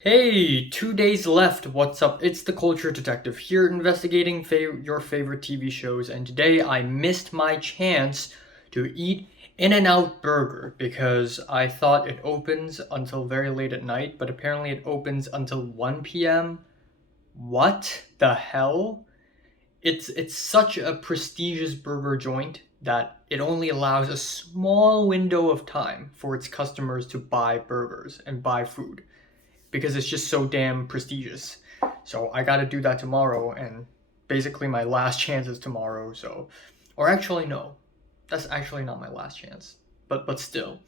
Hey, 2 days left. What's up? It's the Culture Detective here investigating your favorite TV shows, and today I missed my chance to eat In-N-Out Burger because I thought it opens until very late at night, but apparently it opens until 1 p.m. What the hell? It's such a prestigious burger joint that it only allows a small window of time for its customers to buy burgers and buy food because it's just so damn prestigious. So I gotta do that tomorrow, and basically my last chance is tomorrow. So, or actually no, that's actually not my last chance, but still.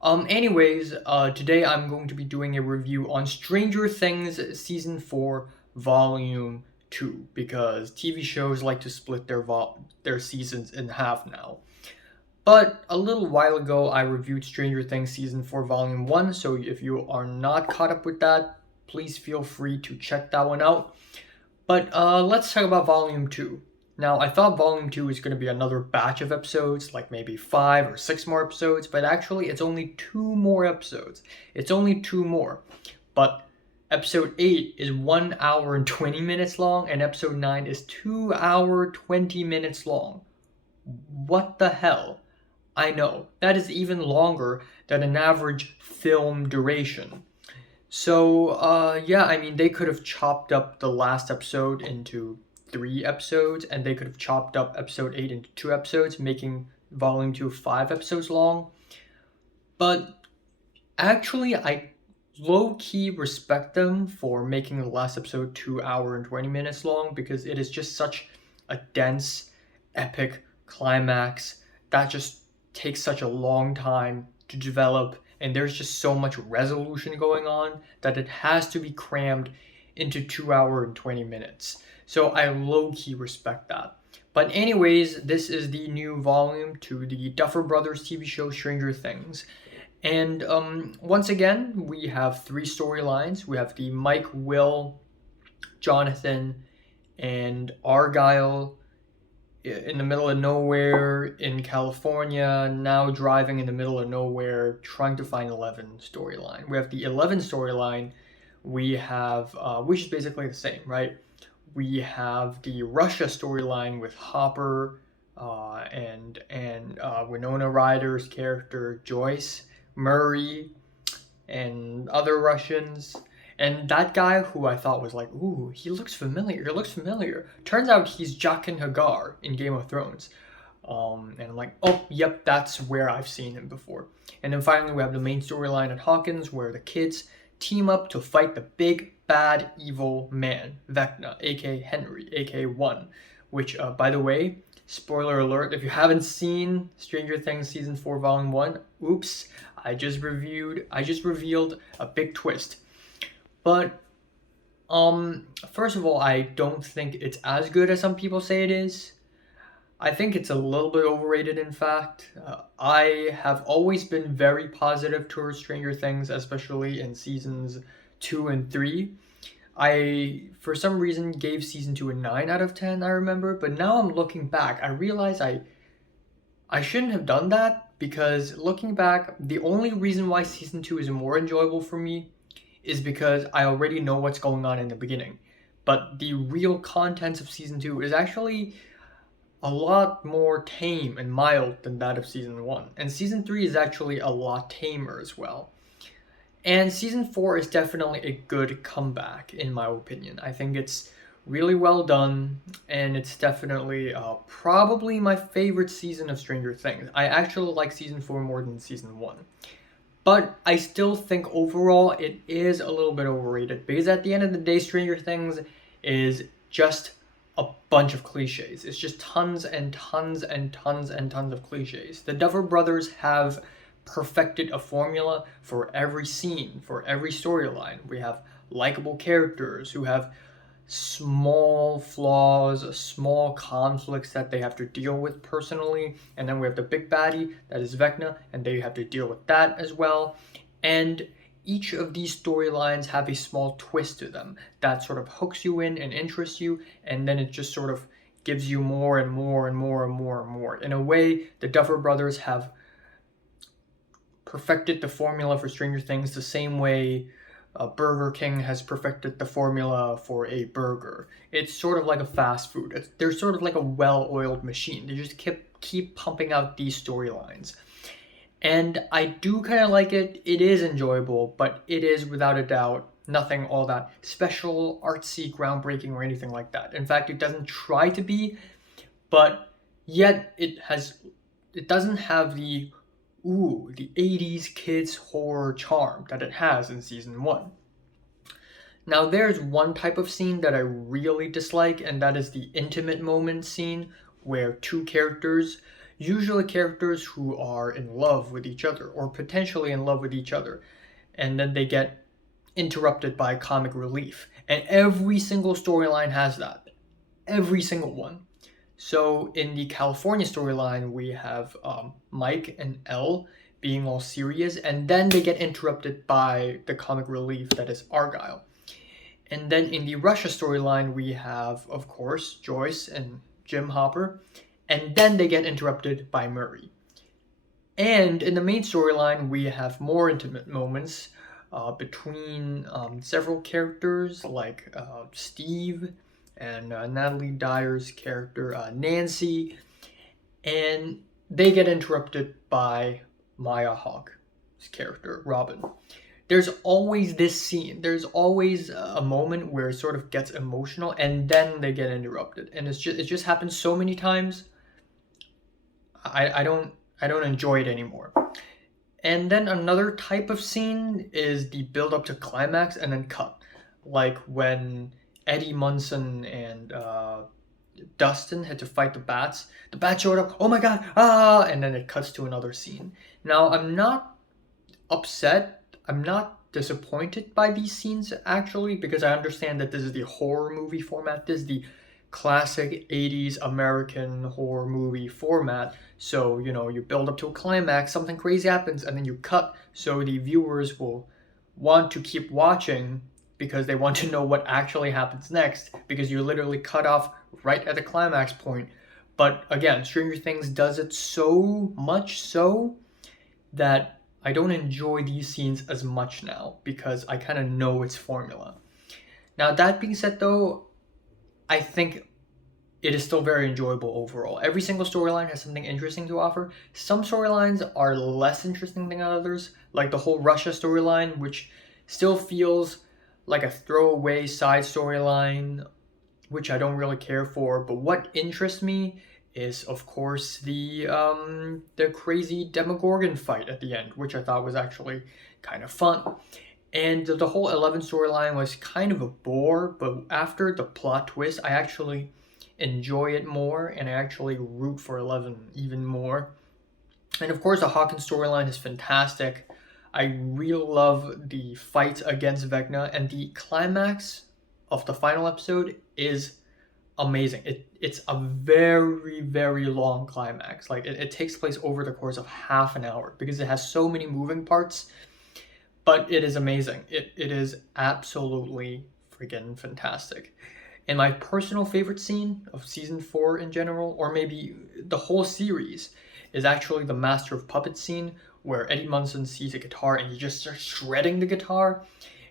Today I'm going to be doing a review on Stranger Things season 4, volume 2, because TV shows like to split their seasons in half now. But a little while ago, I reviewed Stranger Things Season 4, Volume 1, so if you are not caught up with that, please feel free to check that one out. But let's talk about Volume 2. Now, I thought Volume 2 was going to be another batch of episodes, like maybe 5 or 6 more episodes, but actually it's only 2 more episodes. It's only 2 more. But Episode 8 is 1 hour and 20 minutes long, and Episode 9 is 2 hour 20 minutes long. What the hell? I know, that is even longer than an average film duration. So, yeah, I mean, they could have chopped up the last episode into 3 episodes, and they could have chopped up episode 8 into 2 episodes, making volume 2 5 episodes long. But actually, I low key respect them for making the last episode 2 hour and 20 minutes long because it is just such a dense, epic climax that just takes such a long time to develop, and there's just so much resolution going on that it has to be crammed into 2 hour and 20 minutes. So I low key respect that. But anyways, this is the new volume to the Duffer Brothers TV show Stranger Things. And once again, we have 3 storylines. We have the Mike, Will, Jonathan, and Argyle in the middle of nowhere in California, now driving in the middle of nowhere, trying to find 11 storyline. We have the 11 storyline. We have, which is basically the same, right? We have the Russia storyline with Hopper and Winona Ryder's character Joyce, Murray, and other Russians. And that guy who I thought was like, ooh, he looks familiar. He looks familiar. Turns out he's Jaqen Hagar in Game of Thrones. And I'm like, oh, yep, that's where I've seen him before. And then finally, we have the main storyline at Hawkins where the kids team up to fight the big, bad, evil man, Vecna, aka Henry, aka One. Which, by the way, spoiler alert, if you haven't seen Stranger Things Season 4, Volume 1, oops, I just revealed a big twist. But first of all, I don't think it's as good as some people say it is. I think it's a little bit overrated, in fact. I have always been very positive towards Stranger Things, especially in seasons 2 and 3. I, for some reason, gave season 2 a 9 out of 10, I remember, but now I'm looking back, I realize I shouldn't have done that because looking back, the only reason why season 2 is more enjoyable for me is because I already know what's going on in the beginning. But the real contents of season 2 is actually a lot more tame and mild than that of season 1. And season 3 is actually a lot tamer as well. And season 4 is definitely a good comeback, in my opinion. I think it's really well done, and it's definitely probably my favorite season of Stranger Things. I actually like season 4 more than season 1. But I still think overall it is a little bit overrated because at the end of the day, Stranger Things is just a bunch of cliches. It's just tons and tons and tons and tons of cliches. The Duffer Brothers have perfected a formula for every scene, for every storyline. We have likable characters who have small flaws, small conflicts that they have to deal with personally, and then we have the big baddie that is Vecna, and they have to deal with that as well. And each of these storylines have a small twist to them that sort of hooks you in and interests you, and then it just sort of gives you more and more and more and more and more. In a way, the Duffer Brothers have perfected the formula for Stranger Things the same way Burger King has perfected the formula for a burger. It's sort of like a fast food. They're sort of like a well-oiled machine. They just keep pumping out these storylines. And I do kind of like it. It is enjoyable, but it is without a doubt nothing all that special, artsy, groundbreaking, or anything like that. In fact, it doesn't try to be, but yet it doesn't have the 80s kids horror charm that it has in season 1. Now there's one type of scene that I really dislike, and that is the intimate moment scene where two characters, usually characters who are in love with each other or potentially in love with each other, and then they get interrupted by comic relief. And every single storyline has that. Every single one. So in the California storyline, we have Mike and Elle being all serious, and then they get interrupted by the comic relief that is Argyle. And then in the Russia storyline, we have, of course, Joyce and Jim Hopper, and then they get interrupted by Murray. And in the main storyline, we have more intimate moments between several characters like Steve and Natalie Dyer's character Nancy, and they get interrupted by Maya Hawke's character Robin. There's always this scene. There's always a moment where it sort of gets emotional, and then they get interrupted, and it just happens so many times. I don't enjoy it anymore. And then another type of scene is the build up to climax and then cut, like when Eddie Munson and Dustin had to fight the bats. The bat showed up. Oh my god! And then it cuts to another scene. Now I'm not upset. I'm not disappointed by these scenes actually, because I understand that this is the horror movie format. This is the classic 80s American horror movie format. So, you build up to a climax, something crazy happens, and then you cut, so the viewers will want to keep watching because they want to know what actually happens next, because you literally cut off right at the climax point. But again, Stranger Things does it so much so that I don't enjoy these scenes as much now, because I kind of know its formula. Now, that being said though, I think it is still very enjoyable overall. Every single storyline has something interesting to offer. Some storylines are less interesting than others, like the whole Russia storyline, which still feels like a throwaway side storyline, which I don't really care for. But what interests me is, of course, the crazy Demogorgon fight at the end, which I thought was actually kind of fun. And the whole 11 storyline was kind of a bore, but after the plot twist, I actually enjoy it more, and I actually root for 11 even more. And of course, the Hawkins storyline is fantastic. I really love the fight against Vecna, and the climax of the final episode is amazing. It's a very, very long climax. Like, it takes place over the course of half an hour because it has so many moving parts, but it is amazing. It is absolutely freaking fantastic. And my personal favorite scene of season 4 in general, or maybe the whole series, is actually the Master of Puppets scene, where Eddie Munson sees a guitar and he just starts shredding the guitar,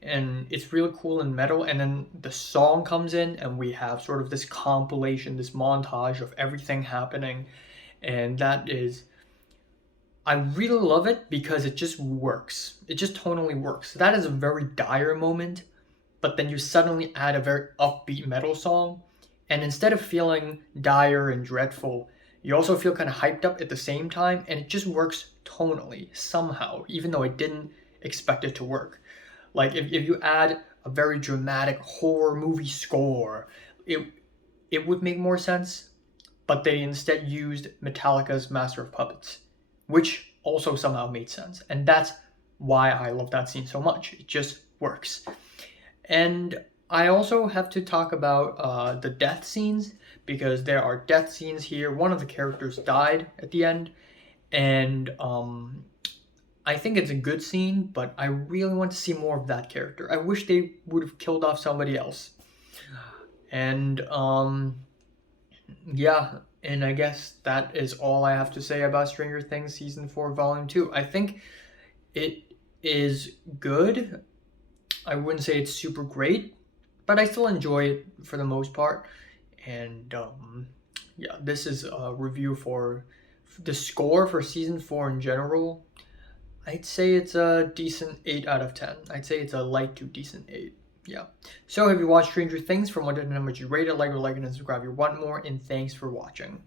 and it's really cool and metal. And then the song comes in, and we have sort of this compilation, this montage of everything happening, and that is, I really love it because it just works. It just tonally works. That is a very dire moment, but then you suddenly add a very upbeat metal song, and instead of feeling dire and dreadful, you also feel kind of hyped up at the same time, and it just works tonally somehow, even though I didn't expect it to work. Like, if you add a very dramatic horror movie score, it would make more sense, but they instead used Metallica's Master of Puppets, which also somehow made sense, and that's why I love that scene so much. It just works. And I also have to talk about the death scenes, because there are death scenes here. One of the characters died at the end, and I think it's a good scene, but I really want to see more of that character. I wish they would have killed off somebody else. And yeah, and I guess that is all I have to say about Stranger Things Season 4 Volume 2. I think it is good. I wouldn't say it's super great, but I still enjoy it for the most part. And yeah, this is a review for the score for season 4 in general. I'd say it's a decent 8 out of 10. I'd say it's a light to decent 8. Yeah. So have you watched Stranger Things? From what to know, would you rate it, like, or and subscribe if you want more, and thanks for watching.